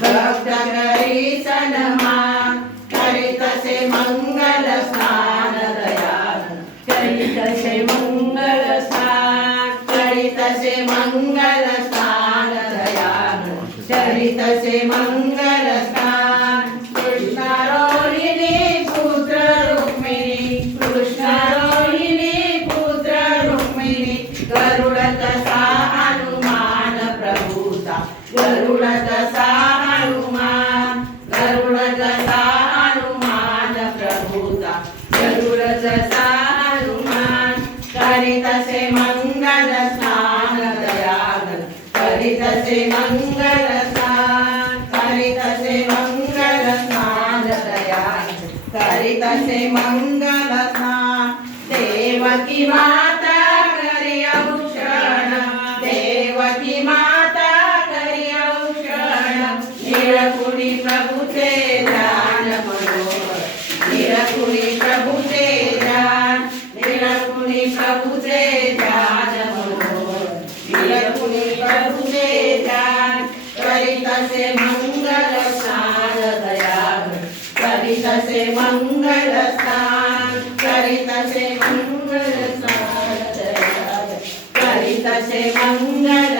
भक्त करी सन्मान करीतसे मंगल स्नान दयाल करीतसे मंगल स्नान करीतसे मंगल स्नान दयाल करीतसे मंगल स्नान कृष्ण रोहिणी पुत्र रुक्मिणी कृष्ण रोहिणी पुत्र रुक्मिणी गरुड तसा हनुमान प्रभूचा गरुड तसा हनुमान गरुड तसा हनुमान प्रभूचा गरुड तसा हनुमान करीतसे मंगल स्नान दयाल करीतसे मंगल स्नान करीतसे मंगल स्नान दयाल करीतसे मंगल स्नान देवकी माता करी औषण देवकी माता करी औषण निरकुणी प्रभूचे ध्यान मनोहर निरकुणी प्रभूचे ध्यान निरकुणी प्रभूचे ध्यान मनोहर निरकुणी प्रभूचे ध्यान करीतसे मंगल स्नान दयाल करीतसे मंगल स्नान करीतसे मंगल स्नान दयाल करीतसे मंगल